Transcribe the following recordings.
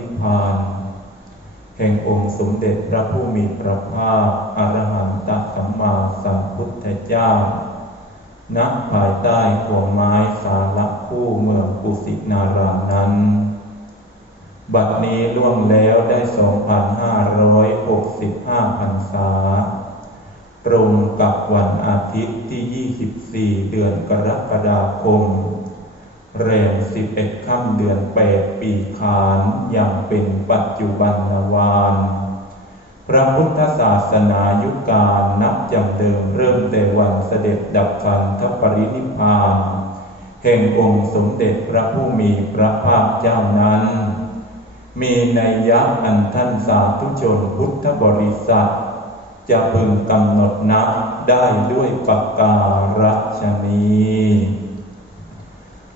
นิพพานแห่งองค์สมเด็จพระผู้มีพระภาคอรหันตสัมมาสัมพุทธเจ้าณภายใต้ขวไม้สาละคู่เมืองกุสินารานั้น บัดนี้ล่วงแล้วได้ 2,565พรรษา ตรงกับวันอาทิตย์ที่ 24 เดือนกรกฎาคม แรม11ค่ำเดือน8ปีขานอย่างเป็นปัจจุบันวานพระพุทธศาสนายุการนับจำเดิมเริ่มแต่วันเสด็จดับขันธปรินิพพานแห่งองค์สมเด็จพระผู้มีพระภาคเจ้านั้น มีนัยยะอันท่านสาธุชนพุทธบริษัท จะพึงกำหนดนับได้ด้วยปากการัชนี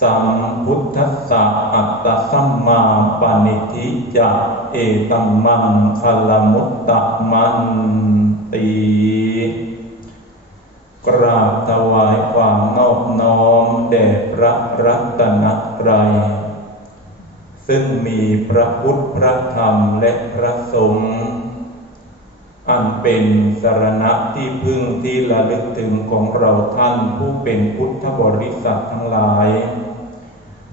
สัมพุทธัสสะอัตตสัมมาปณิทิจะเอตัมมังคลมุตตะมันตีกราบถวายความนอบน้อมแด่พระรัตนตรัย ซึ่งมีพระพุทธพระธรรมและพระสงฆ์อันเป็นสารณะที่พึ่งที่ระลึกถึงของเราท่านผู้เป็นพุทธบริษัททั้งหลาย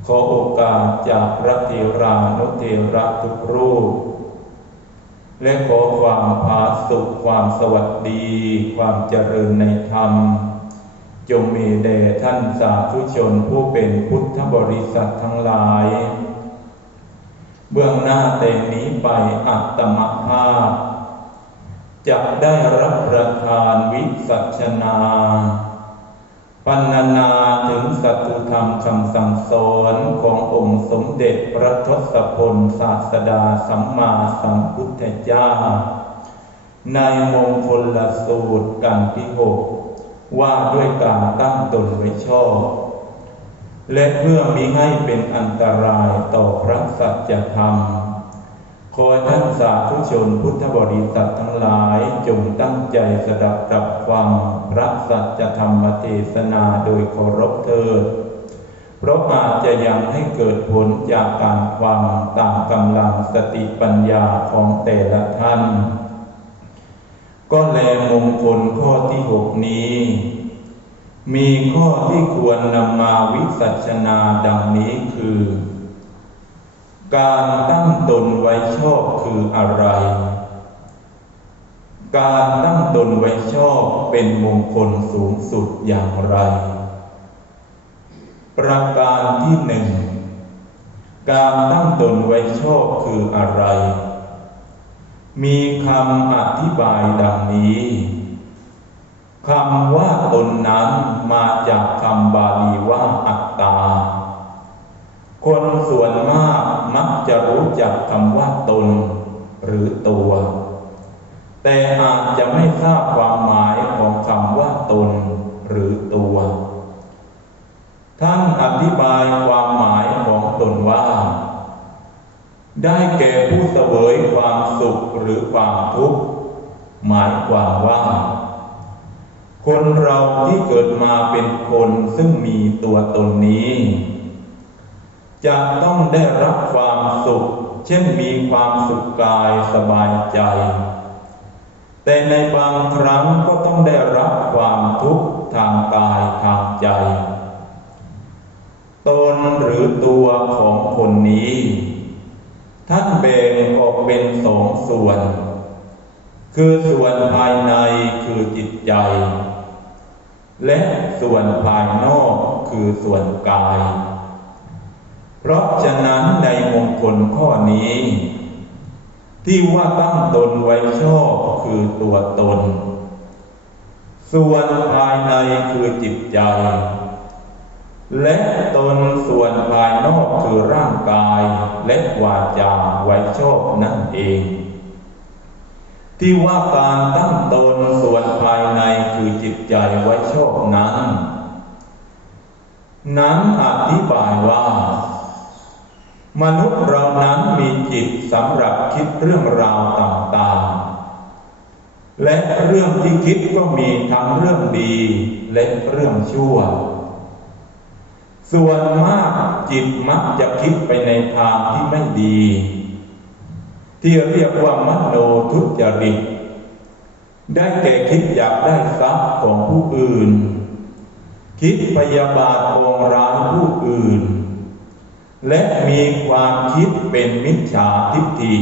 ขอโอกาสจากพระเทรานุเทระทุกรูป และขอความผาสุขความสวัสดี ความเจริญในธรรม จงมีแด่ท่านสาธุชนผู้เป็นพุทธบริษัททั้งหลาย เบื้องหน้าแต่นี้ไปอัตมภาพจะได้รับประทานวิสัชนา ปัณนาถึงสัตุธรรมคำสั่งสอนขององค์สมเด็จพระทศพลศาสดาสัมมาสัมพุทธเจ้า ในมงคลละสูตรกันที่หกว่าด้วยการตั้งตนไว้ชอบ และเพื่อมิให้เป็นอันตรายต่อพระสัจธรรม ขอท่านสาธุชนพุทธบริษัททั้งหลายจงตั้งใจสดับรับฟังพระสัจธรรมเทศนาโดยเคารพเถิดเพราะอาจจะยังให้เกิดผลจากการฟังตามกำลังสติปัญญาของแต่ละท่าน ก็แลมงคลข้อที่หกนี้ มีข้อที่ควรนำมาวิสัชนาดังนี้คือ การตั้งตนไว้ชอบคืออะไร การตั้งตนไว้ชอบเป็นมงคลสูงสุดอย่างไร ประการที่หนึ่ง การตั้งตนไว้ชอบคืออะไร มีคำอธิบายดังนี้คำว่าตนนั้นมาจากคำบาลีว่าอัตตา คนส่วนมากมักจะรู้จักคำว่าตนหรือตัว แต่อาจจะไม่ทราบความหมายของคำว่าตนหรือตัว ท่านอธิบายความหมายของตนว่า ได้แก่ผู้เสวยความสุขหรือความทุกข์หมายความว่า คนเราที่เกิดมาเป็นคนซึ่งมีตัวตนนี้ จะต้องได้รับความสุข เช่นมีความสุขกายสบายใจ แต่ในบางครั้งก็ต้องได้รับความทุกข์ทางกายทางใจ ตนหรือตัวของคนนี้ ท่านแบ่งออกเป็นสองส่วน คือส่วนภายในคือจิตใจ และส่วนภายนอกคือส่วนกาย เพราะฉะนั้นในมงคลข้อนี้ ที่ว่าตั้งตนไว้ชอบคือตัวตน ส่วนภายในคือจิตใจ และตนส่วนภายนอกคือคือร่างกายและวาจาไว้ชอบนั่นเอง ที่ว่าการตั้งตนส่วนภายในคือจิตใจไว้ชอบนั้น นั้นอธิบายว่า มนุษย์เรานั้นมีจิตสำหรับคิดเรื่องราวต่างๆ และเรื่องที่คิดก็มีทั้งเรื่องดีและเรื่องชั่ว ส่วนมากจิตมักจะคิดไปในทางที่ไม่ดี ที่เรียกว่ามโนทุจริต ได้แก่คิดอยากได้ทรัพย์ของผู้อื่น คิดพยาบาทปองร้ายผู้อื่น และมีความคิดเป็นมิจฉาทิฏฐิ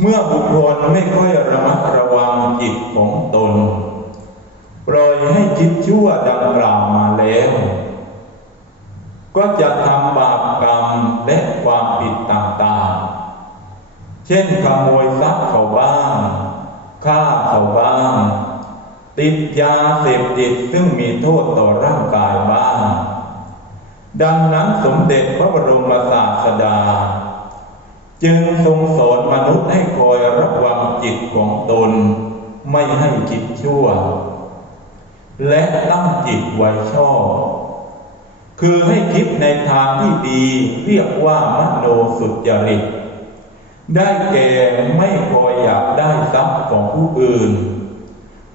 เมื่อบุคคลไม่ค่อยระมัดระวังจิตของตน ปล่อยให้คิดชั่วดังกล่าวมาแล้ว ก็จะทำบาปกรรมและความผิดต่างๆ เช่นขโมยทรัพย์เขาบ้างฆ่าเขาบ้าง ติดยาเสพติดซึ่งมีโทษต่อร่างกายบ้าง ดังนั้นสมเด็จพระบรมศาสดา จึงทรงสอนมนุษย์ให้คอยระวังจิตของตน ไม่ให้คิดชั่ว และตั้งจิตไว้ชอบ คือให้คิดในทางที่ดีเรียกว่ามโนสุจริต ได้แก่ไม่คอยอยากได้ทรัพย์ของผู้อื่น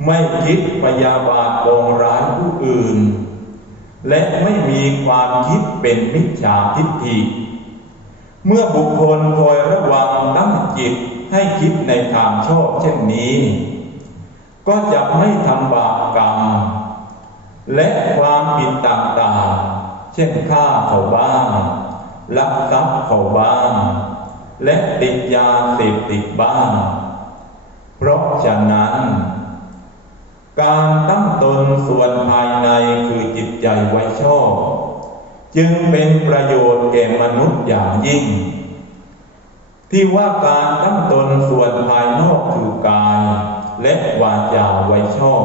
ไม่คิดพยาบาทปองร้ายผู้อื่น และไม่มีความคิดเป็นมิจฉาทิฏฐิ เมื่อบุคคลคอยระวังตั้งจิตให้คิดในทางชอบเช่นนี้ ก็จะไม่ทำบาปกรรม และความผิดต่างๆ เช่นฆ่าเขาบ้างลักทรัพย์เขาบ้าง และติดยาเสพติดบ้าง เพราะฉะนั้น การตั้งตนส่วนภายในคือจิตใจไว้ชอบ จึงเป็นประโยชน์แก่มนุษย์อย่างยิ่ง ที่ว่าการตั้งตนส่วนภายนอกคือกายและวาจาไว้ชอบ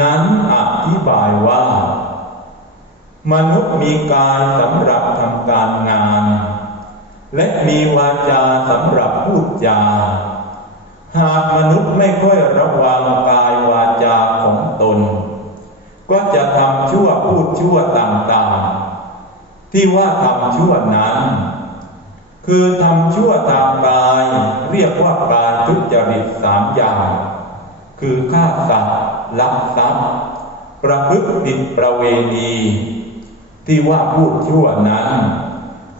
นั้นอธิบายว่า มนุษย์มีกายสำหรับทำการงาน และมีวาจาสำหรับพูดจา หากมนุษย์ไม่ค่อยระวังกายวาจาของตน ก็จะทำชั่วพูดชั่วต่างๆ ที่ว่าทำชั่วนั้น คือทำชั่วทางกาย เรียกว่าการทุจริตสามอย่าง คือฆ่าสัตว์ลักทรัพย์ ประพฤติผิดประเวณี ที่ว่าพูดชั่วนั้น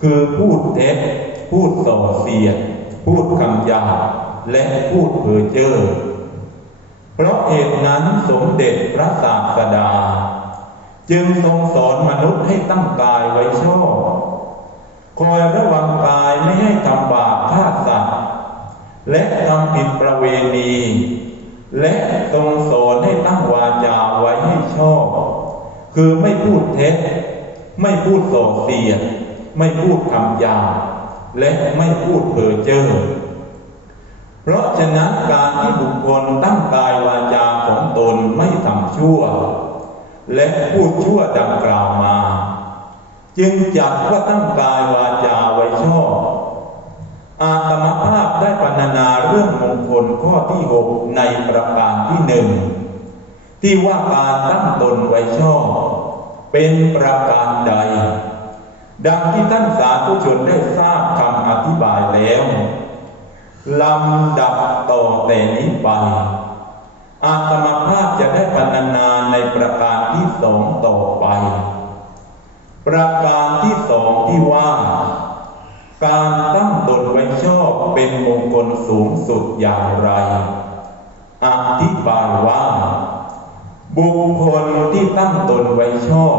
คือพูดเท็จพูดส่อเสียด พูดคำหยาบ และพูดเพ้อเจ้อเพราะเหตุนั้นสมเด็จพระศาสดา จึงทรงสอนมนุษย์ให้ตั้งกายไว้ชอบคอยระวังกายไม่ให้ทำบาปฆ่าสัตว์และทำผิดประเวณี และทรงสอนให้ตั้งวาจาไว้ให้ชอบ คือไม่พูดเท็จ ไม่พูดส่อเสียด ไม่พูดคำหยาบและไม่พูดเพ้อเจ้อ เพราะฉะนั้นการที่บุคคลตั้งกายวาจาของตนไม่ทำชั่ว และพูดชั่วดังกล่าวมา จึงจัดว่าตั้งกายวาจาไว้ชอบอาตมภาพได้พรรณนาเรื่องมงคลข้อที่หกในประการที่หนึ่งที่ว่าการตั้งตนไว้ชอบ เป็นประการใด ดังที่ท่านสาธุชนได้ทราบคำอธิบายแล้ว ลำดับต่อแต่นี้ไปอาตมาภาพจะได้พรรณนาในประการที่สองต่อไป ประการที่สองที่ว่า การตั้งตนไว้ชอบเป็นมงคลสูงสุดอย่างไรอธิบายว่า บุคคลที่ตั้งตนไว้ชอบ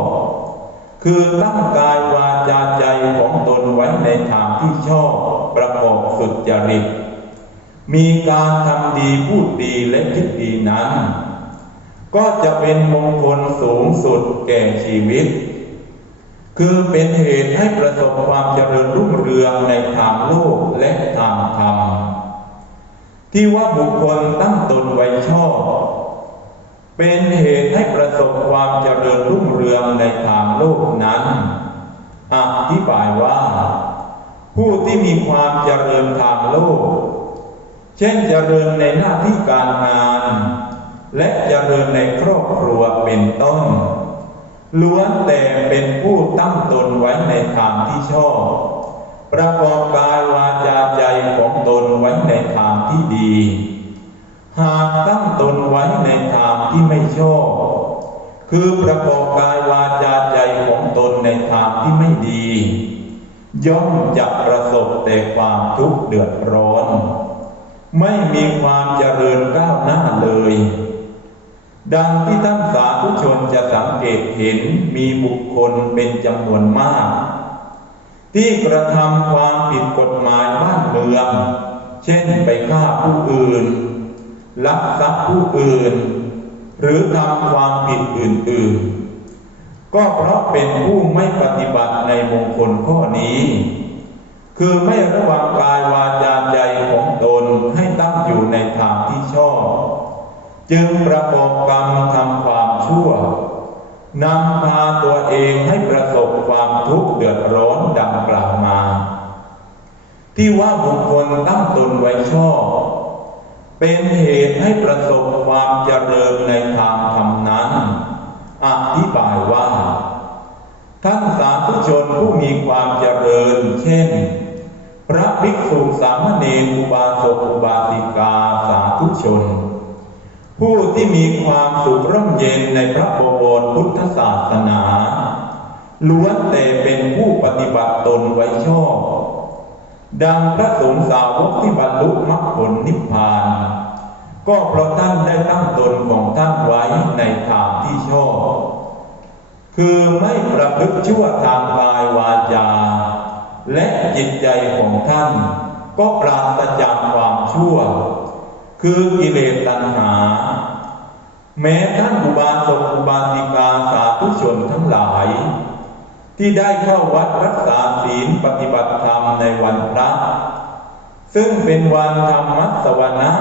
คือตั้งกายวาจาใจของตนไว้ในทางที่ชอบประกอบสุจริต มีการทำดีพูดดีและคิดดีนั้น ก็จะเป็นมงคลสูงสุดแก่ชีวิต คือเป็นเหตุให้ประสบความเจริญรุ่งเรืองในทางโลกและทางธรรม ที่ว่าบุคคลตั้งตนไว้ชอบ เป็นเหตุให้ประสบความเจริญรุ่งเรืองในทางโลกนั้นอธิบายว่า ผู้ที่มีความเจริญทางโลก เช่นเจริญในหน้าที่การงาน และเจริญในครอบครัวเป็นต้นล้วนแต่เป็นผู้ตั้งตนไว้ในทางที่ชอบ ประกอบกายวาจาใจของตนไว้ในทางที่ดี หากตั้งตนไว้ในทางที่ไม่ชอบ คือประกอบกายวาจาใจของตนในทางที่ไม่ดี ย่อมจะประสบแต่ความทุกข์เดือดร้อน ไม่มีความเจริญก้าวหน้าเลย ดังที่ท่านสาธุชนจะสังเกตเห็นมีบุคคลเป็นจำนวนมาก ที่กระทำความผิดกฎหมายบ้านเมือง เช่นไปฆ่าผู้อื่น ลักทรัพย์ผู้อื่น หรือทำความผิดอื่นๆ ก็เพราะเป็นผู้ไม่ปฏิบัติในมงคลข้อนี้ คือไม่ระวังกายวาจาใจของตนให้ตั้งอยู่ในทางที่ชอบ จึงประกอบกรรมทำความชั่วนำพาตัวเองให้ประสบความทุกข์เดือดร้อนดังกล่าวมา ที่ว่าบุคคลตั้งตนไว้ชอบ เป็นเหตุให้ประสบความเจริญในทางธรรมนั้น อธิบายว่า ท่านสาธุชนผู้มีความเจริญ เช่น พระภิกษุสามเณรอุบาสกอุบาสิกาสาธุชน ผู้ที่มีความสุขร่มเย็นในพระบวรพุทธศาสนาล้วนแต่เป็นผู้ปฏิบัติตนไว้ชอบ ดังพระสงฆ์สาวกที่บรรลุมรรคผลนิพพาน ก็เพราะท่านได้ตั้งตนของท่านไว้ในทางที่ชอบ คือไม่ประพฤติชั่วทางกายวาจา และจิตใจของท่าน ก็ปราศจากความชั่ว คือกิเลสตัณหา แม้ท่านอุบาสกอุบาสิกาสาธุชนทั้งหลาย ที่ได้เข้าวัดรักษาศีลปฏิบัติธรรมในวันพระ ซึ่งเป็นวันธรรมสวนะ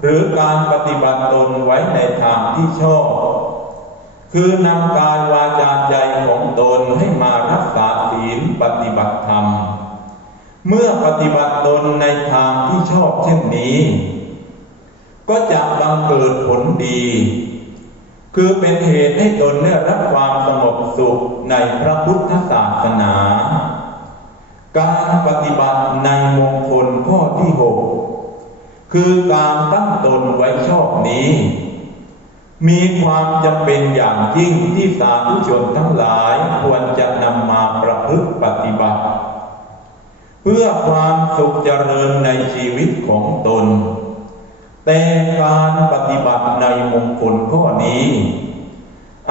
หรือการปฏิบัติตนไว้ในทางที่ชอบ คือนำกายวาจาใจของตนให้มารักษา ศีลปฏิบัติธรรม เมื่อปฏิบัติตนในทางที่ชอบเช่นนี้ ก็จะบังเกิดผลดี คือเป็นเหตุให้ตนได้รับความสงบสุขในพระพุทธศาสนา การปฏิบัติในมงคลข้อที่หกคือการตั้งตนไว้ชอบนี้ มีความจำเป็นอย่างยิ่งที่สาธุชนทั้งหลายควรจะนำมาประพฤติปฏิบัติ เพื่อความสุขเจริญในชีวิตของตน แต่การปฏิบัติในมงคลข้อนี้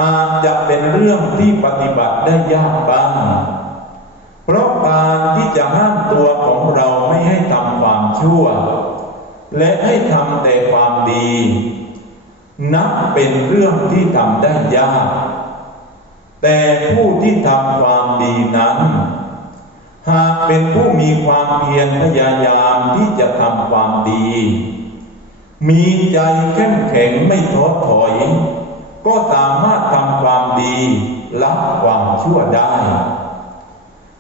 อาจจะเป็นเรื่องที่ปฏิบัติได้ยากบ้าง เพราะการที่จะห้ามตัวของเราไม่ให้ทำความชั่ว และให้ทำแต่ความดี นับเป็นเรื่องที่ทำได้ยาก แต่ผู้ที่ทำความดีนั้น หากเป็นผู้มีความเพียรพยายามที่จะทำความดี มีใจเข้มแข็งไม่ท้อถอย ก็สามารถทำความดีละความชั่วได้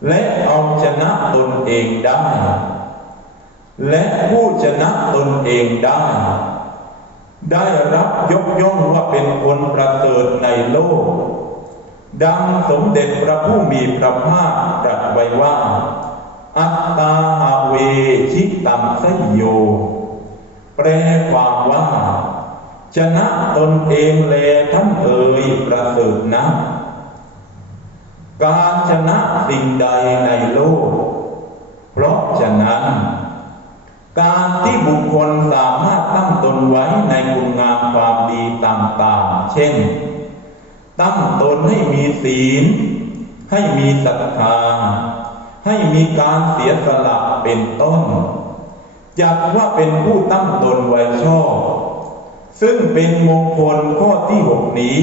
และเอาชนะตนเองได้ และผู้ชนะตนเองได้ ได้รับยกย่องว่าเป็นคนประเสริฐในโลก ดังสมเด็จพระผู้มีพระภาคตรัสไว้ว่า อัตตาเวชิตัมสยโย แปลความว่า ชนะตนเองแลท่านเอ่ยประเสริฐนะ การชนะสิ่งใดในโลก เพราะฉะนั้น การที่บุคคลสามารถตั้งตนไว้ในคุณงามความดีต่างๆ เช่น ตั้งตนให้มีศีล ให้มีศรัทธา ให้มีการเสียสละเป็นต้นจัดว่าเป็นผู้ตั้งตนไว้ชอบ ซึ่งเป็นมงคลข้อที่หกนี้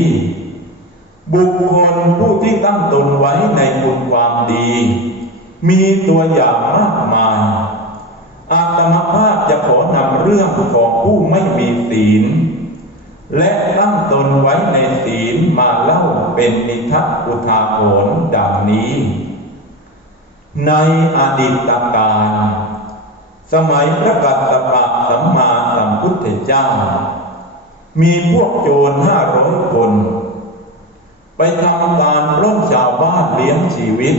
บุคคลผู้ที่ตั้งตนไว้ในคุณความดี มีตัวอย่างมากมายอาตมาภาพจะขอนำเรื่องของผู้ไม่มีศีล และตั้งตนไว้ในศีลมาเล่าเป็นนิทัศอุทาโหรณ์ดังนี้ ในอดีตการ สมัยพระกัสสปะสัมมาสัมพุทธเจ้า มีพวกโจรห้าร้อยคน ไปทำการปล้นชาวบ้านเลี้ยงชีวิต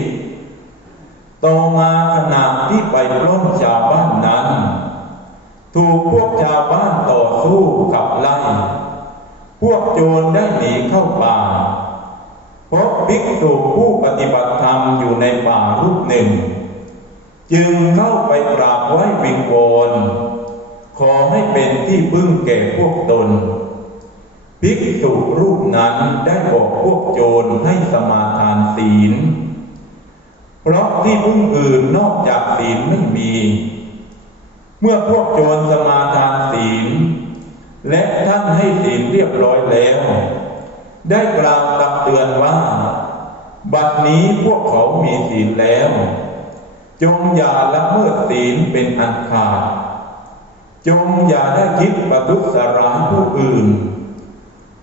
ต่อมาขณะที่ไปปล้นชาวบ้านนั้นถูกพวกชาวบ้านต่อสู้ขับไล่ พวกโจรได้หนีเข้าป่าพบภิกษุผู้ปฏิบัติธรรมอยู่ในป่ารูปหนึ่ง จึงเข้าไปกราบไหว้วิงวอนขอให้เป็นที่พึ่งแก่พวกตนภิกษุรูปนั้นได้บอกพวกโจรให้สมาทานศีล เพราะที่พึ่งอื่นนอกจากศีลไม่มี เมื่อพวกโจรสมาทานศีล และท่านให้ศีลเรียบร้อยแล้ว ได้กล่าวตักเตือนว่า บัดนี้พวกเขามีศีลแล้ว จงอย่าละเมิดศีลเป็นอันขาด จงอย่าได้คิดประทุษร้ายผู้อื่น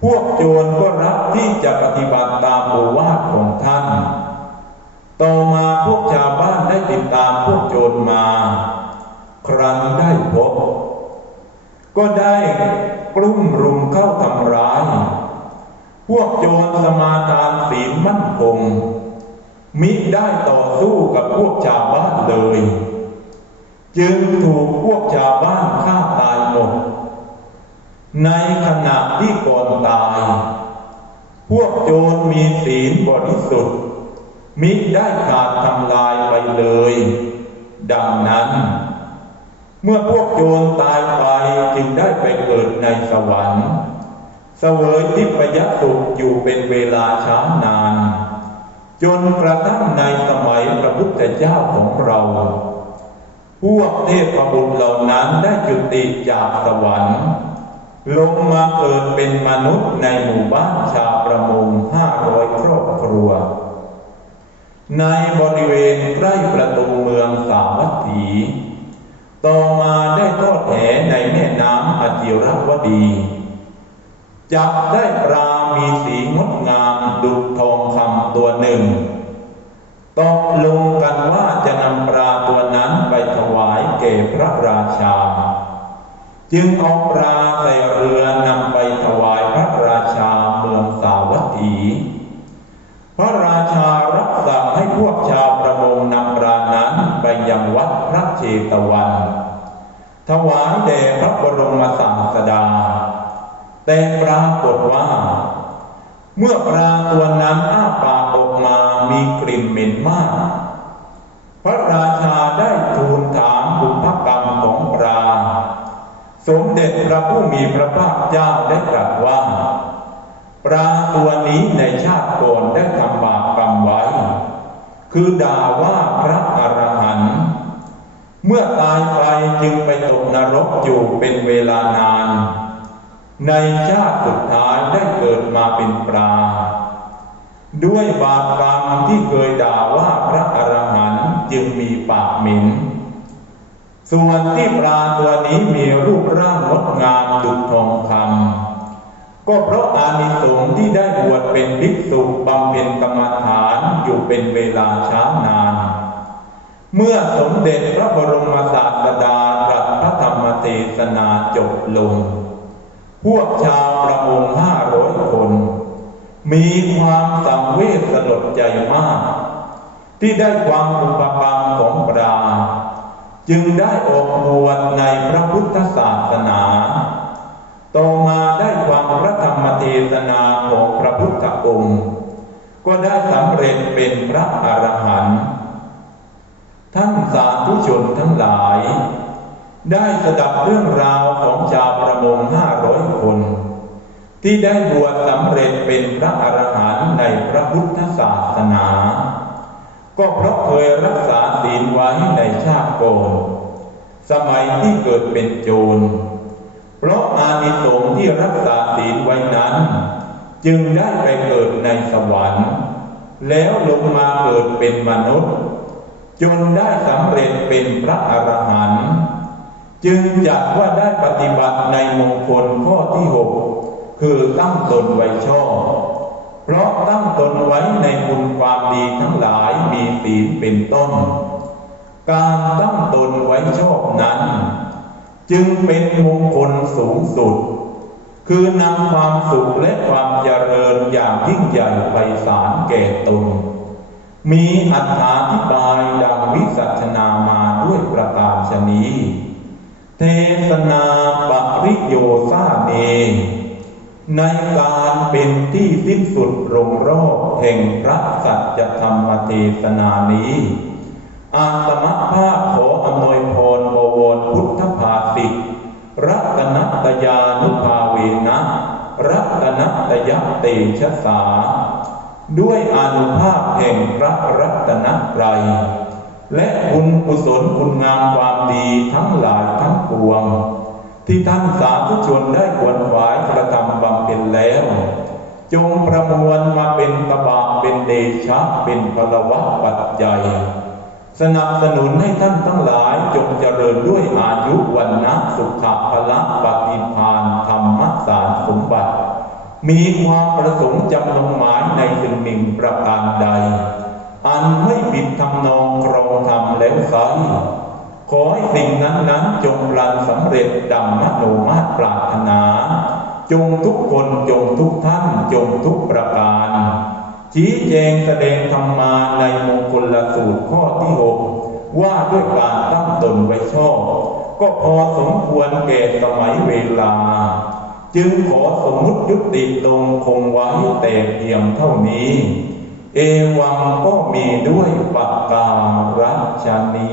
พวกโจรก็รับที่จะปฏิบัติตามโอวาทของท่าน ต่อมาพวกชาวบ้านได้ติดตามพวกโจรมา ครั้นได้พบ ก็ได้กลุ่มรุมเข้าทำร้าย พวกโจรสมาทานศีลมั่นคง มิได้ต่อสู้กับพวกชาวบ้านเลย จึงถูกพวกชาวบ้านฆ่าตายหมด ในขณะที่ก่อนตาย พวกโจรมีศีลบริสุทธิ์ มิได้ขาดทำลายไปเลย ดังนั้น เมื่อพวกโจรตายไปจึงได้ไปเกิดในสวรรค์เสวยทิพยสุขอยู่เป็นเวลาช้านาน จนกระทั่งในสมัยพระพุทธเจ้าของเรา พวกเทพบุตรเหล่านั้นได้จุติจากสวรรค์ ลงมาเกิดเป็นมนุษย์ในหมู่บ้านชาวประมงห้าร้อยครอบครัว ในบริเวณใกล้ประตูเมืองสาวัตถี ต่อมาได้ทอดแหในแม่น้ำอจิรวดีจับได้ปลามีสีงดงามดุจทองคำตัวหนึ่งตกลงกันว่าจะนำปลาตัวนั้นไปถวายแก่พระราชา จึงเอาปลาใส่เรือนำไปถวายพระราชาเมืองสาวัตถี พระราชารับสั่งให้พวกชาว ยังวัดพระเชตวัน ถวายแด่พระบรมศาสดา แต่ปรากฏว่า เมื่อปลาตัวนั้นอ้าปากออกมามีกลิ่นเหม็นมาก พระราชาได้ทูลถามบุพกรรมของปลา สมเด็จพระผู้มีพระภาคเจ้าได้ตรัสว่า ปลาตัวนี้ในชาติก่อนได้ทำบาปกรรมไว้ คือด่าว่าพระอรหันต์ เมื่อตายไปจึงไปตกนรกอยู่เป็นเวลานาน ในชาติสุดท้ายได้เกิดมาเป็นปลา ด้วยบาปกรรมที่เคยด่าว่าพระอรหันต์จึงมีปากหม็นส่วนที่ปลาตัวนี้มีรูปร่างงดงามดุจทองคำก็เพราะอานิสงส์ที่ได้บวชเป็นภิกษุบำเพ็ญกรรมฐานอยู่เป็นเวลาช้านาน เมื่อสมเด็จพระบรมศาสดาตรัสพระธรรมเทศนาจบลง พวกชาวประมงห้าร้อยคน มีความสังเวชสลดใจมาก ที่ได้ความอุปปังของปราจึงได้ออกบวชในพระพุทธศาสนา ต่อมาได้ความพระธรรมเทศนาของพระพุทธองค์ ก็ได้สำเร็จเป็นพระอรหันต์ ท่านสาธุชนทั้งหลาย ได้สดับเรื่องราวของชาวประมงห้าร้อยคน ที่ได้บวชสำเร็จเป็นพระอรหันต์ในพระพุทธศาสนา ก็เพราะเคยรักษาศีลไว้ในชาติก่อนสมัยที่เกิดเป็นโจร เพราะอานิสงส์ที่รักษาศีลไว้นั้น จึงได้ไปเกิดในสวรรค์ แล้วลงมาเกิดเป็นมนุษย์ จนได้สำเร็จเป็นพระอรหันต์จึงจัดว่าได้ปฏิบัติในมงคลข้อที่หกคือตั้งตนไว้ชอบ เพราะตั้งตนไว้ในคุณความดีทั้งหลายมีศีลเป็นต้น การตั้งตนไว้ชอบนั้น จึงเป็นมงคลสูงสุด คือนำความสุขและความเจริญอย่างยิ่งใหญ่ไพศาลแก่ตน มีอัธาธิบายดังวิสัชนามาด้วยประการชนีเทศนาปริโยซาเน ในการเป็นที่สิ้นสุดลงรอบแห่งพระสัจธรรมเทศนานี้ อาตมภาพขออำนวยพรบวรพุทธภาสิทธิรัตนัตยานุภาเวนะ รัตนัตยเตชะสา ด้วยอานุภาพแห่งพระรัตนตรัยและบุญกุศลคุณงามความดีทั้งหลายทั้งปวง ที่ท่านสาธุชนได้ควรหวายกระทำบำเพ็ญแล้ว จงประมวลมาเป็นตบะเป็นเดชะเป็นพลวะปัจจัย สนับสนุนให้ท่านทั้งหลายจงเจริญด้วยอายุวันนะสุขะละปฏิพานธรรมสารสมบัติ มีความประสงค์จำลงหมายในสิ่งหนึ่งประการใด อันไม่ผิดทำนองครองธรรมแล้วไซขอให้สิ่งนั้นๆจงพลันสำเร็จดังมโนมาตรปรารถนา จงทุกคนจงทุกท่านจงทุกประการ ชี้แจงแสดงธรรมาในมงคลสูตรข้อที่หกว่าด้วยการตั้งตนไว้ชอบ ก็พอสมควรแก่สมัยเวลา จึงขอสมมุติยุติลงคงไว้แต่เพียงเท่านี้ เอวังก็มีด้วยปากการัชนี